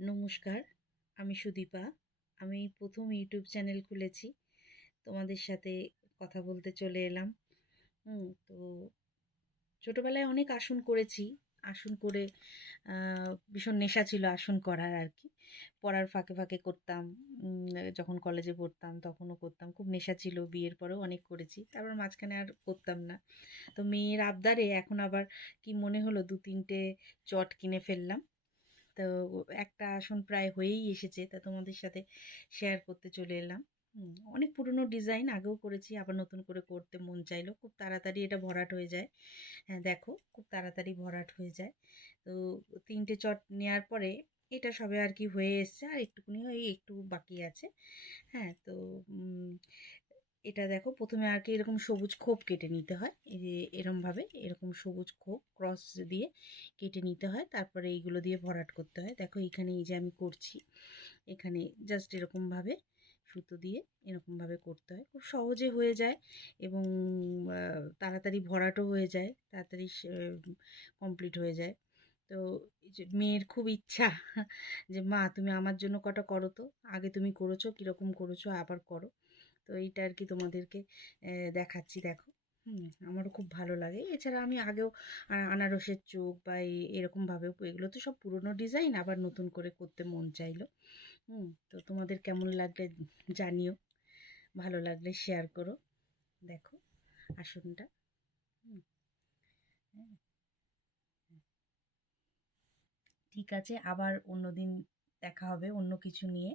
নমস্কার, আমি সুদীপা। আমি প্রথম ইউটিউব চ্যানেল খুলেছি। তোমাদের সাথে কথা বলতে চলে এলাম। তো ছোটোবেলায় অনেক আসন করেছি। আসন করে ভীষণ নেশা ছিল আসন করার আর কি। পড়ার ফাঁকে ফাঁকে করতাম। যখন কলেজে পড়তাম তখনও করতাম। খুব নেশা ছিল। বিয়ের পরেও অনেক করেছি। তারপর মাঝখানে আর করতাম না। তো মেয়ের আবদারে এখন আবার কি মনে হলো দু তিনটে চট কিনে ফেললাম। তো একটা আসন প্রায় হয়েই এসেছে। তা তোমাদের সাথে শেয়ার করতে চলে এলাম। অনেক পুরনো ডিজাইন আগেও করেছি, আবার নতুন করে করতে মন চাইলো। খুব তাড়াতাড়ি এটা ভরাট হয়ে যায়। হ্যাঁ দেখো খুব তাড়াতাড়ি ভরাট হয়ে যায়। তো তিনটে চট নেওয়ার পরে এটা সবে আর কি হয়ে এসছে। আর একটুকুনি ওই একটু বাকি আছে। হ্যাঁ তো এটা দেখো, প্রথমে আর কি এরকম সবুজ খোপ কেটে নিতে হয়। এই যে এরমভাবে এরকম সবুজ খোপ ক্রস দিয়ে কেটে নিতে হয়। তারপরে এইগুলো দিয়ে ভরাট করতে হয়। দেখো এখানে এই যে আমি করছি, এখানে জাস্ট এরকমভাবে সুতো দিয়ে এরকমভাবে করতে হয়। খুব সহজে হয়ে যায় এবং তাড়াতাড়ি ভরাটও হয়ে যায়, তাড়াতাড়ি কমপ্লিট হয়ে যায়। তো মেয়ের খুব ইচ্ছা যে, মা, তুমি আমার জন্য কটা করো তো? আগে তুমি করেছ, কীরকম করেছ, আবার করো। তো এইটা আর কি তোমাদেরকে দেখাচ্ছি দেখো। হুম আমারও খুব ভালো লাগে। এছাড়া আমি আগেও আনারসের চোখ বা এই এরকমভাবে এগুলো তো সব পুরনো ডিজাইন আবার নতুন করে করতে মন চাইলো। হুম তো তোমাদের কেমন লাগলে জানিও ভালো লাগলে শেয়ার করো দেখো আসনটা। হ্যাঁ, ঠিক আছে আবার অন্য দিন দেখা হবে অন্য কিছু নিয়ে।